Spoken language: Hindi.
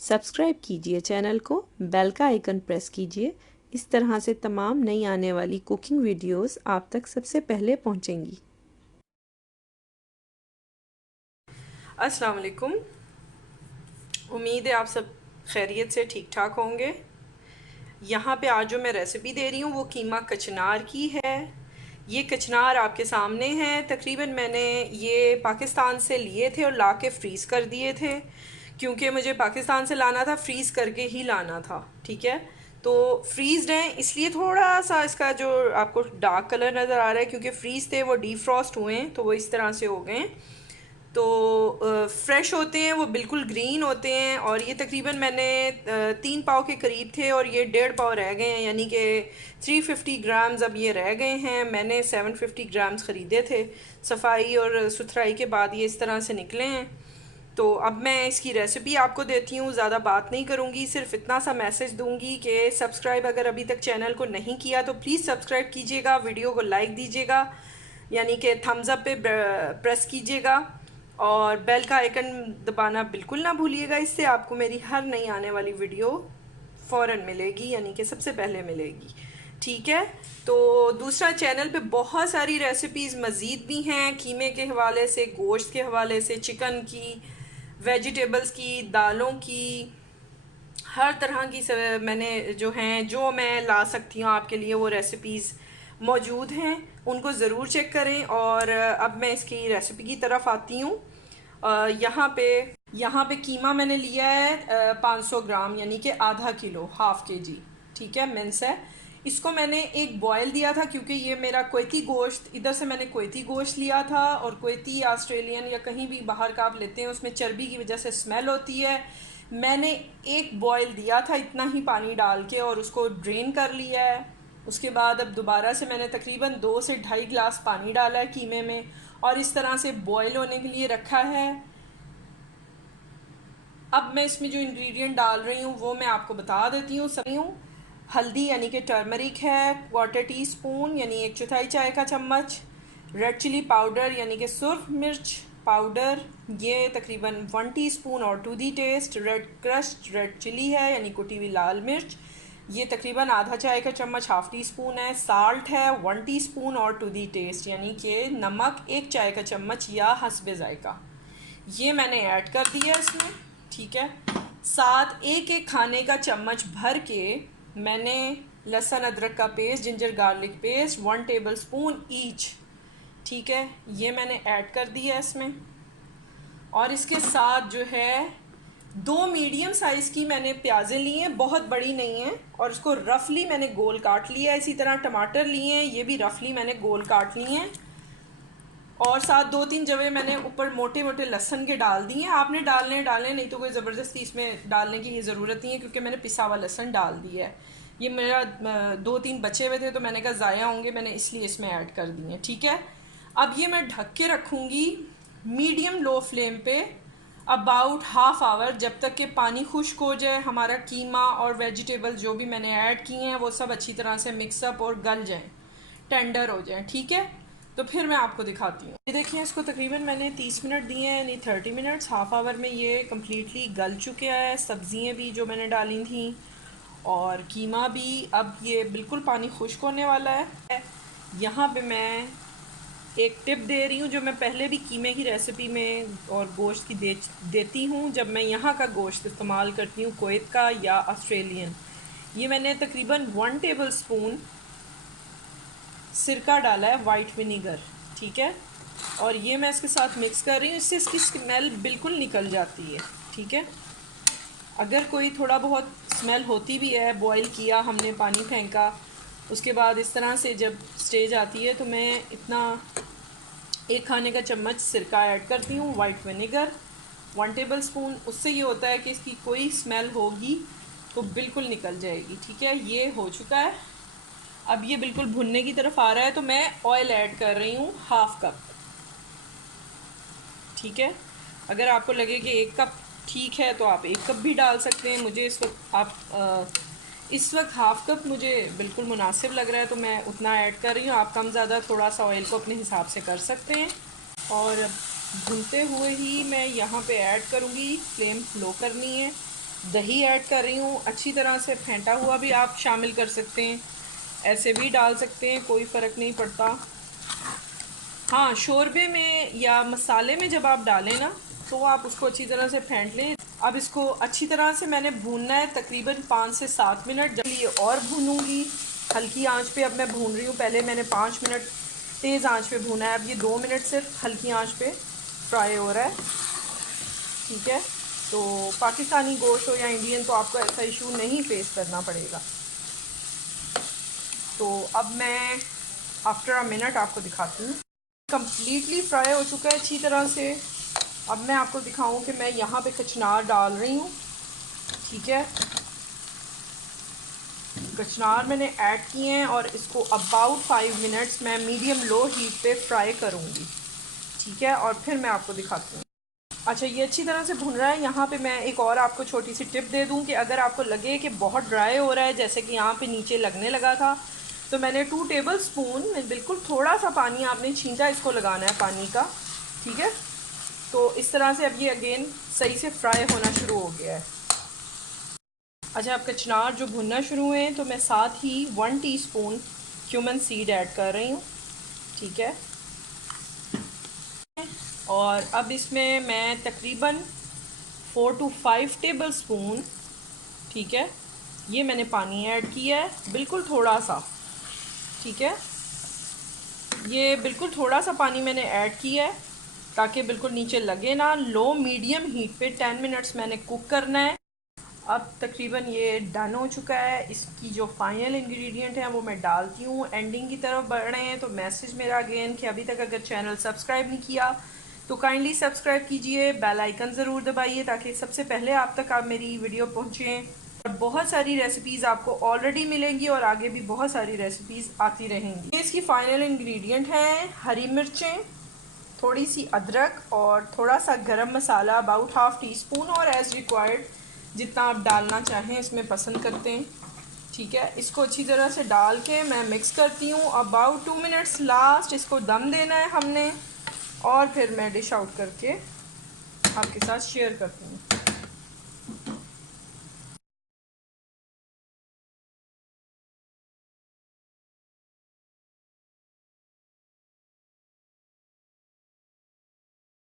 सब्सक्राइब कीजिए चैनल को, बेल का आइकन प्रेस कीजिए। इस तरह से तमाम नई आने वाली कुकिंग वीडियोस आप तक सबसे पहले पहुंचेंगी। अस्सलाम वालेकुम। उम्मीद है आप सब खैरियत से ठीक ठाक होंगे। यहाँ पे आज जो मैं रेसिपी दे रही हूँ वो कीमा कचनार की है। ये कचनार आपके सामने है। तकरीबन मैंने ये पाकिस्तान से लिए थे और ला के फ्रीज़ कर दिए थे, क्योंकि मुझे पाकिस्तान से लाना था, फ्रीज़ करके ही लाना था। ठीक है, तो फ्रीज़ड हैं इसलिए थोड़ा सा इसका जो आपको डार्क कलर नज़र आ रहा है, क्योंकि फ्रीज़ थे वो डीफ्रॉस्ट हुए हैं तो वो इस तरह से हो गए हैं। तो फ्रेश होते हैं, वो बिल्कुल ग्रीन होते हैं। और ये तकरीबन मैंने 3 पाव के करीब थे और ये 1.5 पाव रह गए हैं, यानी कि 350 ग्राम्स अब ये रह गए हैं। मैंने 750 ग्राम्स ख़रीदे थे। सफाई और सुथराई के बाद ये इस तरह से निकले हैं। तो अब मैं इसकी रेसिपी आपको देती हूँ। ज़्यादा बात नहीं करूँगी, सिर्फ इतना सा मैसेज दूँगी कि सब्सक्राइब अगर अभी तक चैनल को नहीं किया तो प्लीज़ सब्सक्राइब कीजिएगा, वीडियो को लाइक दीजिएगा, यानी कि थम्स अप पे प्रेस कीजिएगा, और बेल का आइकन दबाना बिल्कुल ना भूलिएगा। इससे आपको मेरी हर नई आने वाली वीडियो फ़ौरन मिलेगी, यानी कि सबसे पहले मिलेगी। ठीक है, तो दूसरा चैनल पे बहुत सारी रेसिपीज़ मज़ीद भी हैं, कीमे के हवाले से, गोश्त के हवाले से, चिकन की, वेजिटेबल्स की, दालों की, हर तरह की मैंने जो हैं, जो मैं ला सकती हूँ आपके लिए, वो रेसिपीज़ मौजूद हैं। उनको ज़रूर चेक करें। और अब मैं इसकी रेसिपी की तरफ आती हूँ। यहाँ पे कीमा मैंने लिया है 500 ग्राम, यानी कि आधा किलो, हाफ़ के जी। ठीक है, मिन्स है। इसको मैंने एक बॉयल दिया था, क्योंकि ये मेरा कुवैती गोश्त, इधर से मैंने कुवैती गोश्त लिया था, और कुवैती, ऑस्ट्रेलियन या कहीं भी बाहर का आप लेते हैं, उसमें चर्बी की वजह से स्मेल होती है। मैंने एक बॉयल दिया था इतना ही पानी डाल के, और उसको ड्रेन कर लिया है। उसके बाद अब दोबारा से मैंने तकरीबन 2 से 2.5 गिलास पानी डाला है कीमे में, और इस तरह से बॉयल होने के लिए रखा है। अब मैं इसमें जो इंग्रेडिएंट डाल रही हूँ वो मैं आपको बता देती हूँ। हल्दी यानी कि टर्मरिक है 1/4 टीस्पून, यानी 1/4 चाय का चम्मच। रेड चिली पाउडर यानी कि सुर्ख मिर्च पाउडर, ये तकरीबन 1 टीस्पून, और to the taste red crushed red chilli है, यानी कुटी हुई लाल मिर्च, ये तकरीबन आधा चाय का चम्मच, हाफ़ टी स्पून है। साल्ट है 1 टीस्पून, और टू दी टेस्ट, यानी कि नमक 1 चाय का चम्मच या हस्बे जायका, ये मैंने ऐड कर दिया इसमें। ठीक है, साथ एक एक खाने का चम्मच भर के मैंने लहसुन अदरक का paste, ginger garlic paste 1 table spoon each, ठीक है, ये मैंने ऐड कर दिया इसमें। और इसके साथ जो है 2 मीडियम साइज़ की मैंने प्याज़ें ली हैं, बहुत बड़ी नहीं हैं, और उसको रफली मैंने गोल काट लिया है। इसी तरह टमाटर लिए हैं, ये भी रफली मैंने गोल काट लिए हैं। और साथ 2-3 जवे मैंने ऊपर मोटे मोटे लहसन के डाल दिए हैं। आपने डालने नहीं तो कोई ज़बरदस्ती इसमें डालने की ये ज़रूरत नहीं है, क्योंकि मैंने पिसा हुआ लहसन डाल दिया है। ये मेरा 2-3 बचे हुए थे तो मैंने कहा ज़ाया होंगे, मैंने इसलिए इसमें ऐड कर दिए। ठीक है, अब ये मैं ढक के रखूँगी मीडियम लो फ्लेम पे अबाउट हाफ़ आवर, जब तक कि पानी खुश्क हो जाए, हमारा कीमा और वेजिटेबल जो भी मैंने ऐड किए हैं वो सब अच्छी तरह से मिक्सअप और गल जाएं, टेंडर हो जाएं। ठीक है, तो फिर मैं आपको दिखाती हूँ। ये देखिए, इसको तकरीबन मैंने 30 मिनट दिए हैं, यानी 30 मिनट्स, हाफ़ आवर में ये कम्प्लीटली गल चुके हैं। सब्ज़ियाँ भी जो मैंने डाली थी और कीमा भी, अब ये बिल्कुल पानी खुश्क होने वाला है। यहाँ पे मैं एक टिप दे रही हूँ, जो मैं पहले भी कीमे की रेसिपी में और गोश्त की देती हूँ। जब मैं यहाँ का गोश्त इस्तेमाल करती हूँ, कुवैत का या ऑस्ट्रेलियन, ये मैंने तकरीबन 1 टेबल स्पून सिरका डाला है, वाइट विनीगर। ठीक है, और ये मैं इसके साथ मिक्स कर रही हूँ, इससे इसकी स्मेल बिल्कुल निकल जाती है। ठीक है, अगर कोई थोड़ा बहुत स्मेल होती भी है, बॉईल किया हमने, पानी फेंका, उसके बाद इस तरह से जब स्टेज आती है, तो मैं इतना 1 खाने का चम्मच सिरका ऐड करती हूँ, वाइट विनेगर 1 टेबल स्पून। उससे ये होता है कि इसकी कोई स्मेल होगी तो बिल्कुल निकल जाएगी। ठीक है, ये हो चुका है। अब ये बिल्कुल भुनने की तरफ आ रहा है, तो मैं ऑयल ऐड कर रही हूँ हाफ़ कप। ठीक है, अगर आपको लगे कि 1 कप ठीक है तो आप 1 कप भी डाल सकते हैं। मुझे इस वक्त हाफ़ कप मुझे बिल्कुल मुनासिब लग रहा है, तो मैं उतना ऐड कर रही हूँ। आप कम ज़्यादा थोड़ा सा ऑयल को अपने हिसाब से कर सकते हैं। और भूनते हुए ही मैं यहाँ पे ऐड करूँगी, फ्लेम लो करनी है, दही ऐड कर रही हूँ, अच्छी तरह से फेंटा हुआ भी आप शामिल कर सकते हैं, ऐसे भी डाल सकते हैं, कोई फ़र्क नहीं पड़ता। हाँ, शोरबे में या मसाले में जब आप डालें ना तो आप उसको अच्छी तरह से फेंट लें। अब इसको अच्छी तरह से मैंने भूनना है तकरीबन 5 से 7 मिनट, जब ये और भूनूंगी हल्की आंच पे। अब मैं भून रही हूँ, पहले मैंने 5 मिनट तेज़ आंच पे भूना है, अब ये 2 मिनट सिर्फ हल्की आंच पे फ्राई हो रहा है। ठीक है, तो पाकिस्तानी गोश्त हो या इंडियन, तो आपको ऐसा इशू नहीं फेस करना पड़ेगा। तो अब मैं आफ्टर अ मिनट आपको दिखाती हूँ। कम्प्लीटली फ्राई हो चुका है अच्छी तरह से। अब मैं आपको दिखाऊं कि मैं यहाँ पे कचनार डाल रही हूँ। ठीक है, कचनार मैंने ऐड किए हैं और इसको अबाउट 5 मिनट्स मैं मीडियम लो हीट पे फ्राई करूँगी। ठीक है, और फिर मैं आपको दिखाती हूँ। अच्छा, ये अच्छी तरह से भुन रहा है। यहाँ पे मैं एक और आपको छोटी सी टिप दे दूँ कि अगर आपको लगे कि बहुत ड्राई हो रहा है, जैसे कि यहाँ पे नीचे लगने लगा था, तो मैंने 2 टेबल स्पून, बिल्कुल थोड़ा सा पानी आपने छींटा इसको लगाना है पानी का। ठीक है, तो इस तरह से अब ये अगेन सही से फ्राई होना शुरू हो गया है। अच्छा, अब कचनार जो भुनना शुरू हुए हैं तो मैं साथ ही 1 टीस्पून क्यूमन सीड ऐड कर रही हूँ। ठीक है, और अब इसमें मैं तकरीबन 4 to 5 टेबल स्पून, ठीक है, ये मैंने पानी ऐड किया है, बिल्कुल थोड़ा सा। ठीक है, ये बिल्कुल थोड़ा सा पानी मैंने ऐड किया है ताकि बिल्कुल नीचे लगे ना। लो मीडियम हीट पे 10 मिनट्स मैंने कुक करना है। अब तकरीबन ये डन हो चुका है। इसकी जो फाइनल इंग्रेडिएंट है वो मैं डालती हूँ। एंडिंग की तरफ बढ़ रहे हैं तो मैसेज मेरा अगेन कि अभी तक अगर चैनल सब्सक्राइब नहीं किया तो काइंडली सब्सक्राइब कीजिए, बेल आइकन ज़रूर दबाइए ताकि सबसे पहले आप तक मेरी वीडियो पहुँचें। और बहुत सारी रेसिपीज़ आपको ऑलरेडी मिलेंगी और आगे भी बहुत सारी रेसिपीज़ आती रहेंगी। ये इसकी फ़ाइनल इंग्रेडिएंट हैं हरी मिर्चें, थोड़ी सी अदरक और थोड़ा सा गरम मसाला अबाउट ½ टीस्पून, और एज़ रिक्वायर्ड जितना आप डालना चाहें इसमें पसंद करते हैं। ठीक है, इसको अच्छी तरह से डाल के मैं मिक्स करती हूँ। अबाउट 2 मिनट्स लास्ट इसको दम देना है हमने, और फिर मैं डिश आउट करके आपके साथ शेयर करती हूँ।